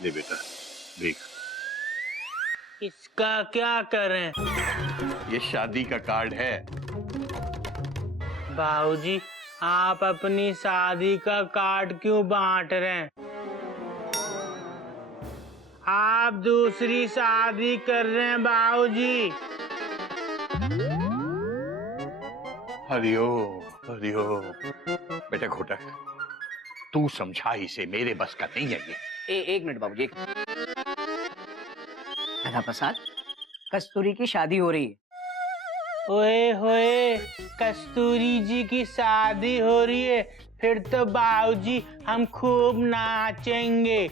ले बेटा, देख। इसका क्या करें? ये शादी का कार्ड है। बाबूजी, आप अपनी शादी का कार्ड क्यों बांट रहे हैं? आप दूसरी शादी कर रहे हैं बाबूजी। हरिओम हरिओम। बेटा घोटक, तू समझा इसे, मेरे बस का नहीं है ये। एक मिनट बाबूजी। गधा प्रसाद, कस्तूरी की शादी हो रही है। ओए होए, कस्तूरी जी की शादी हो रही है, फिर तो बाबूजी हम खूब नाचेंगे,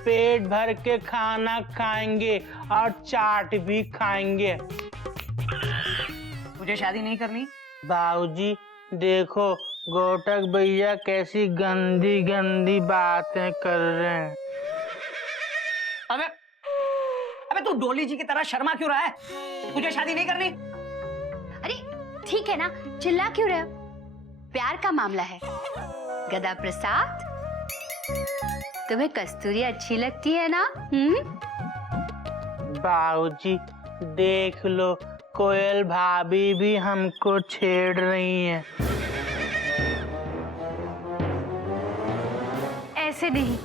पेट भर के खाना खाएंगे और चाट भी खाएंगे। तुझे शादी नहीं करनी? बाबूजी देखो, घोटक भैया कैसी गंदी गंदी बातें कर रहे हैं। अबे अबे तू डोली जी की तरह शर्मा क्यों रहा है? तुझे शादी नहीं करनी? अरे ठीक है ना, चिल्ला क्यों रहे हो? प्यार का मामला है। गधा प्रसाद, तुम्हें कस्तूरी अच्छी लगती है ना? बाबूजी देख लो, कोयल भाभी भी हमको छेड़ रही है। ऐसे नहीं,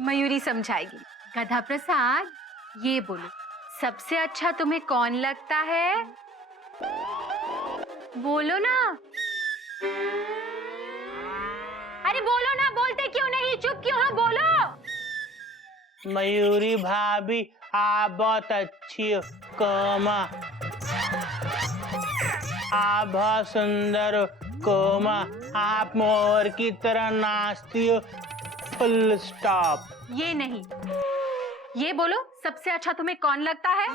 मयूरी समझाएगी। गधा प्रसाद, ये बोलो, सबसे अच्छा तुम्हें कौन लगता है? बोलो ना। अरे बोलो ना, बोलते क्यों नहीं? चुप क्यों हो? बोलो। मयूरी भाभी, आप बहुत अच्छी हो। कोमा, आप बहुत सुंदर हो। कोमा, आप मोर की तरह नाचती हो। Full stop. ये नहीं, ये बोलो, सबसे अच्छा तुम्हें कौन लगता है?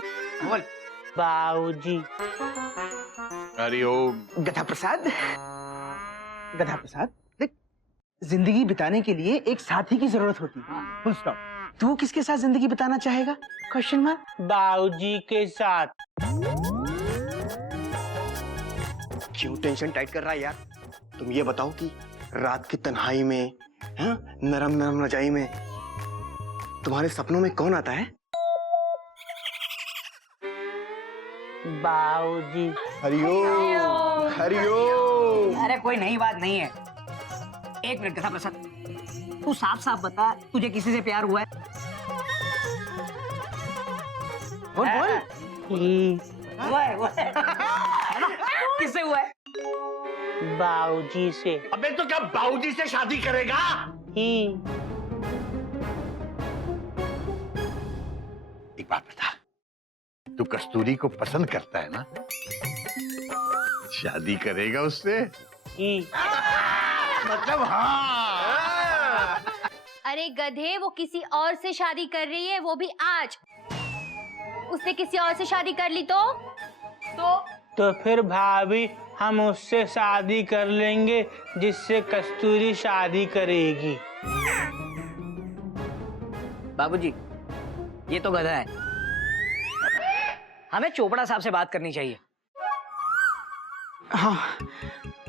बोल। बाबूजी। हरिओम। गधा प्रसाद, गधा प्रसाद, देख, जिंदगी बिताने के लिए एक साथी की जरूरत होती है। Full stop. तू किसके साथ जिंदगी बिताना चाहेगा? Question mark. बाबूजी के साथ। क्यों टेंशन टाइट कर रहा है यार? तुम ये बताओ कि रात की तन्हाई में, हाँ, नरम नरम रजाई में तुम्हारे सपनों में कौन आता है? बाबूजी। हरिओम हरिओम। अरे कोई नई बात नहीं है। एक मिनट गधा प्रसाद, तू साफ साफ बता, तुझे किसी से प्यार हुआ है? बोल बोल। हुआ है। किससे हुआ है? बाबूजी से। अबे तो क्या बाबूजी से शादी करेगा? ही। एक बात बता, तू कस्तूरी को पसंद करता है ना? शादी करेगा उससे? ही। मतलब हाँ। अरे गधे, वो किसी और से शादी कर रही है, वो भी आज। उसने किसी और से शादी कर ली तो फिर भाभी, हम उससे शादी कर लेंगे जिससे कस्तूरी शादी करेगी। बाबूजी, ये तो गधा है। हमें चोपड़ा साहब से बात करनी चाहिए। हाँ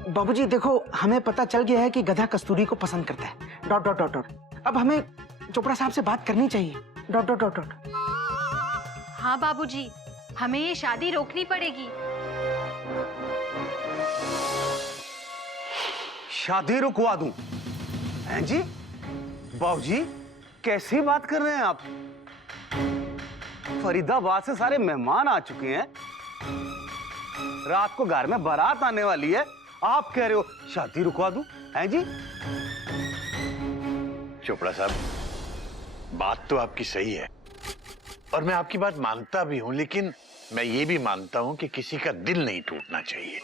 बाबूजी, देखो, हमें पता चल गया है कि गधा कस्तूरी को पसंद करता है। Dot dot dot dot. अब हमें चोपड़ा साहब से बात करनी चाहिए। Dot dot dot dot. हाँ बाबूजी, हमें ये शादी रोकनी पड़ेगी। शादी रुकवा दूं? हैं जी? बाबूजी, कैसी बात कर रहे हैं आप? फरीदाबाद से सारे मेहमान आ चुके हैं, रात को घर में बारात आने वाली है, आप कह रहे हो शादी रुकवा दूं? हैं जी? चोपड़ा साहब, बात तो आपकी सही है और मैं आपकी बात मानता भी हूं, लेकिन मैं ये भी मानता हूं कि किसी का दिल नहीं टूटना चाहिए।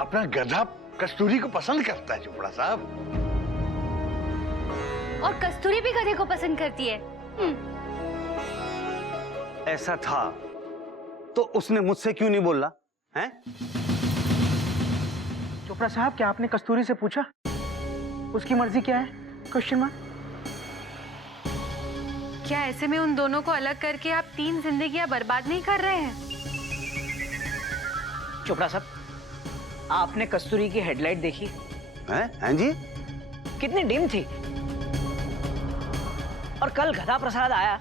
अपना गधा कस्तूरी को पसंद करता है चोपड़ा साहब। और कस्तूरी भी गधे को पसंद करती है। ऐसा था तो उसने मुझसे क्यों नहीं बोला? हैं? चोपड़ा साहब, क्या आपने कस्तूरी से पूछा उसकी मर्जी क्या है? Question mark. क्या ऐसे में उन दोनों को अलग करके आप 3 जिंदगियां बर्बाद नहीं कर रहे हैं? चोपड़ा साहब, आपने कस्तूरी की हेडलाइट देखी? हैं? हैं जी? कितनी डिम थी, और कल गधा प्रसाद आया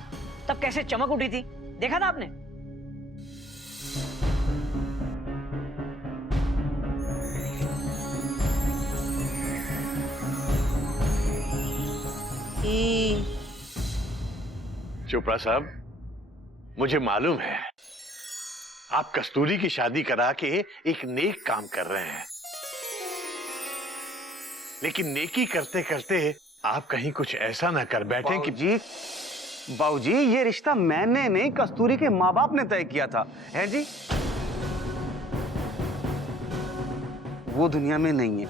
तब कैसे चमक उठी थी, देखा था आपने? चोपड़ा साहब, मुझे मालूम है आप कस्तूरी की शादी करा के एक नेक काम कर रहे हैं, लेकिन नेकी करते करते आप कहीं कुछ ऐसा ना कर बैठे कि बाबूजी, ये रिश्ता मैंने नहीं, कस्तूरी के माँ बाप ने तय किया था, है जी। वो दुनिया में नहीं है,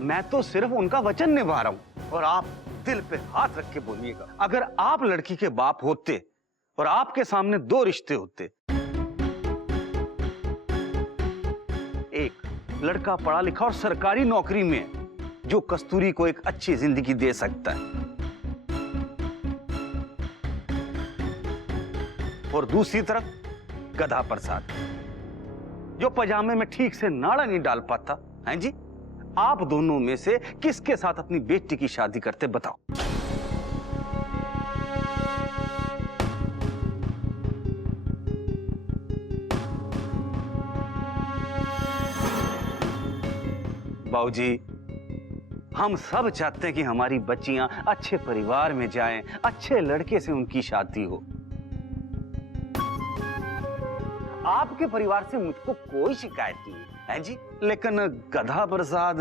मैं तो सिर्फ उनका वचन निभा रहा हूं। और आप दिल पे हाथ रख के बोलिएगा, अगर आप लड़की के बाप होते और आपके सामने दो रिश्ते होते, एक लड़का पढ़ा लिखा और सरकारी नौकरी में है जो कस्तूरी को एक अच्छी जिंदगी दे सकता है, और दूसरी तरफ गधा प्रसाद जो पजामे में ठीक से नाड़ा नहीं डाल पाता, हैं जी। आप दोनों में से किसके साथ अपनी बेटी की शादी करते, बताओ। बाबूजी, हम सब चाहते हैं कि हमारी बच्चियां अच्छे परिवार में जाएं, अच्छे लड़के से उनकी शादी हो। आपके परिवार से मुझको कोई शिकायत नहीं है जी, लेकिन गधा प्रसाद,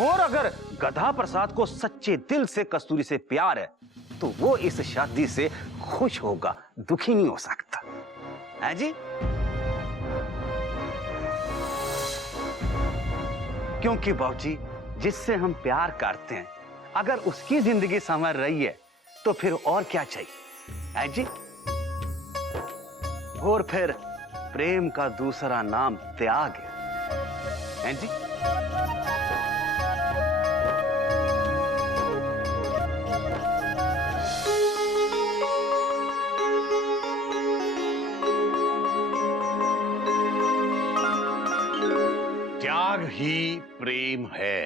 और अगर गधा प्रसाद को सच्चे दिल से कस्तूरी से प्यार है तो वो इस शादी से खुश होगा, दुखी नहीं हो सकता, है जी। क्योंकि बाबूजी, जिससे हम प्यार करते हैं, अगर उसकी जिंदगी संवर रही है तो फिर और क्या चाहिए, है जी। और फिर प्रेम का दूसरा नाम त्याग है जी। त्याग ही प्रेम है।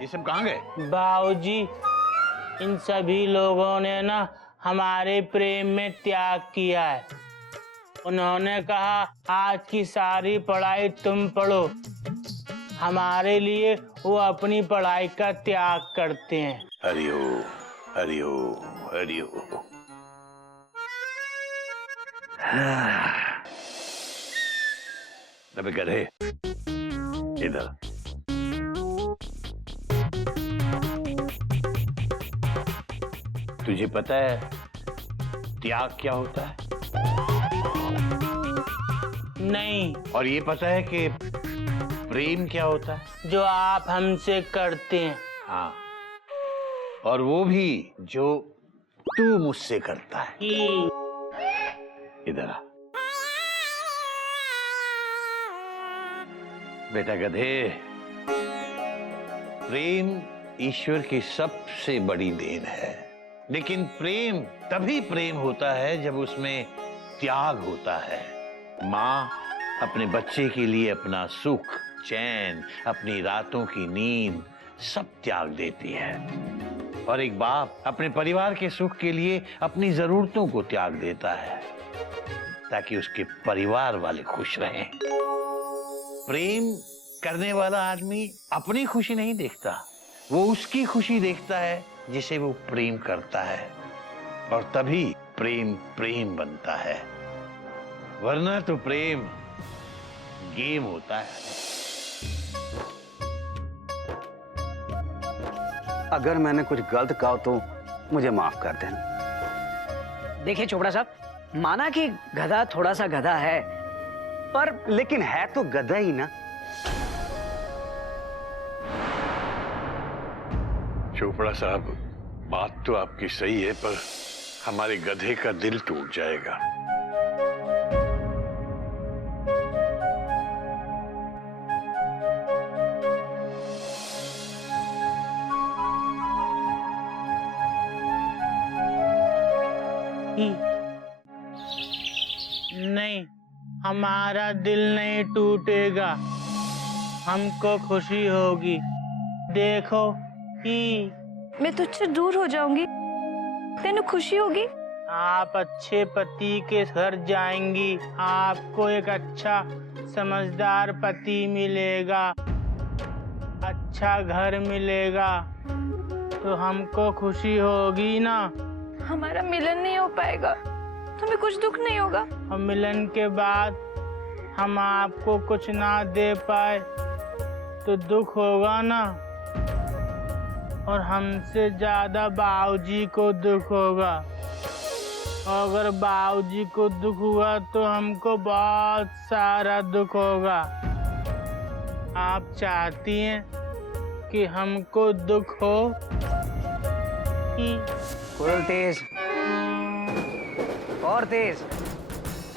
ये सब कहाँ गए? बाबूजी, इन सभी लोगों ने ना हमारे प्रेम में त्याग किया है। उन्होंने कहा आज की सारी पढ़ाई तुम पढ़ो, हमारे लिए वो अपनी पढ़ाई का त्याग करते हैं। हरिओ हरिओ हरिओ। अबे गधे, इधर। तुझे पता है त्याग क्या होता है? नहीं। और ये पता है कि प्रेम क्या होता है? जो आप हमसे करते हैं। हाँ, और वो भी जो तू मुझसे करता है। इधर आ बेटा गधे। प्रेम ईश्वर की सबसे बड़ी देन है, लेकिन प्रेम तभी प्रेम होता है जब उसमें त्याग होता है। माँ अपने बच्चे के लिए अपना सुख, चैन, अपनी रातों की नींद सब त्याग देती है, और एक बाप अपने परिवार के सुख के लिए अपनी जरूरतों को त्याग देता है ताकि उसके परिवार वाले खुश रहें। प्रेम करने वाला आदमी अपनी खुशी नहीं देखता, वो उसकी खुशी देखता है जिसे वो प्रेम करता है, और तभी प्रेम प्रेम बनता है, वरना तो प्रेम गेम होता है। अगर मैंने कुछ गलत कहा तो मुझे माफ कर देना। देखिए चोपड़ा साहब, माना कि गधा थोड़ा सा गधा है, पर लेकिन है तो गधा ही ना। चोपड़ा साहब, बात तो आपकी सही है, पर हमारे गधे का दिल टूट जाएगा। नहीं, हमारा दिल नहीं टूटेगा, हमको खुशी होगी। देखो ही मैं तुझसे दूर हो जाऊंगी, तेनू खुशी होगी। आप अच्छे पति के घर जाएंगी, आपको एक अच्छा समझदार पति मिलेगा, अच्छा घर मिलेगा, तो हमको खुशी होगी ना। हमारा मिलन नहीं हो पाएगा, तुम्हें कुछ दुख नहीं होगा। और मिलन के बाद हम आपको कुछ ना दे पाए तो दुख होगा ना। और हमसे ज्यादा बाबूजी को दुख होगा। और अगर बाबूजी को दुख हुआ तो हमको बहुत सारा दुख होगा। आप चाहती हैं कि हमको दुख हो? कोयल तेज और तेज,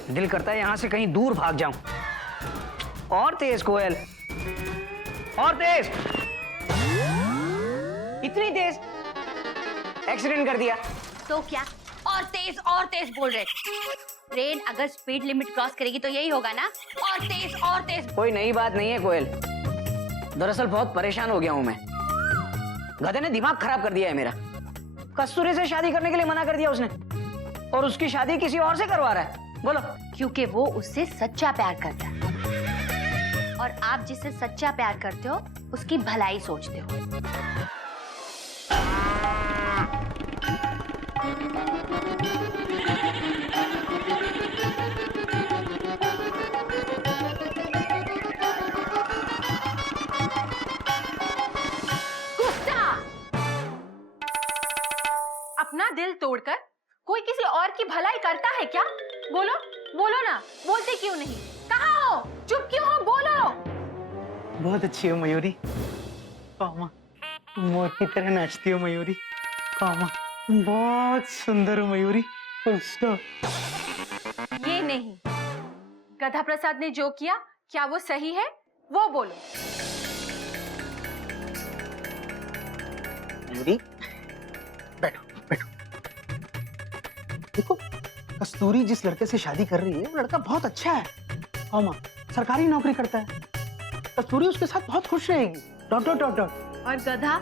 दिल करता है यहाँ से कहीं दूर भाग जाऊं। और तेज कोयल, और तेज, इतनी तेज, एक्सीडेंट कर दिया। तो क्या और तेज बोल रहे थे। ट्रेन अगर स्पीड लिमिट क्रॉस करेगी तो यही होगा ना, और तेज। कोई नई बात नहीं है कोयल, दरअसल बहुत परेशान हो गया हूं मैं। गधे ने दिमाग खराब कर दिया है मेरा। कस्तूरी से शादी करने के लिए मना कर दिया उसने, और उसकी शादी किसी और से करवा रहा है। बोलो। क्योंकि वो उससे सच्चा प्यार करता है, और आप जिससे सच्चा प्यार करते हो उसकी भलाई सोचते हो। अपना दिल तोड़कर कोई किसी और की भलाई करता है क्या? बोलो बोलो ना, बोलते क्यों नहीं? कहाँ हो? चुप क्यों हो? बोलो। बहुत अच्छी हो मयूरी। कामा, तुम मोर की तरह नाचती हो मयूरी। कामा, तुम बहुत सुंदर हो मयूरी। Full stop. ये नहीं, गधा प्रसाद ने जो किया क्या वो सही है? वो बोलो। मयूरी, बैठो बैठो। देखो, कस्तूरी जिस लड़के से शादी कर रही है वो लड़का बहुत अच्छा है। कामा, सरकारी नौकरी करता है। कस्तूरी उसके साथ बहुत खुश रहेगी। Dot dot dot dot. और गधा,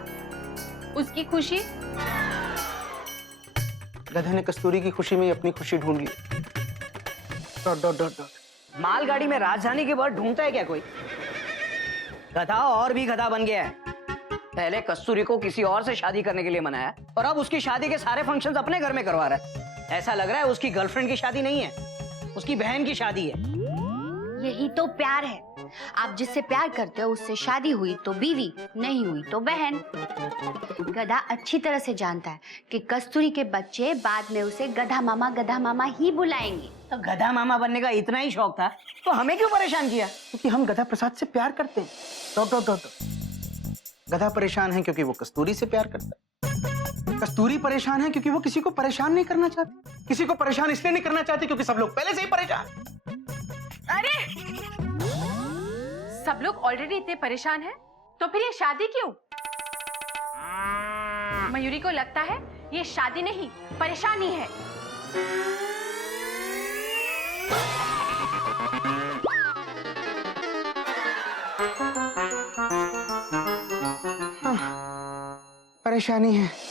उसकी खुशी? गधे ने कस्तूरी की खुशी में अपनी खुशी ढूंढ ली। Dot dot dot dot. मालगाड़ी में राजधानी के वर्ड ढूंढता है क्या कोई? गधा और भी गधा बन गया है। पहले कस्तूरी को किसी और से शादी करने के लिए मनाया, और अब उसकी शादी के सारे फंक्शंस अपने घर में करवा रहा है। ऐसा लग रहा है उसकी गर्लफ्रेंड की शादी नहीं है, उसकी बहन की शादी है। यही तो प्यार है। आप जिससे प्यार करते हो उससे शादी हुई तो बीवी, नहीं हुई तो बहन। गधा अच्छी तरह से जानता है कि कस्तूरी के बच्चे बाद में उसे गधा मामा ही बुलाएंगे। तो गधा मामा बनने का इतना ही शौक था तो हमें क्यों परेशान किया? क्योंकि हम गधा प्रसाद से प्यार करते हैं। Dot dot dot. गधा परेशान है क्योंकि वो कस्तूरी से प्यार करता है। कस्तूरी परेशान है क्योंकि वो किसी को परेशान नहीं करना चाहती। किसी को परेशान इसलिए नहीं करना चाहती क्योंकि सब लोग पहले से ही परेशान। अरे, सब लोग ऑलरेडी इतने परेशान हैं, तो फिर ये शादी क्यों? मयूरी को लगता है ये शादी नहीं, परेशानी है। परेशानी है।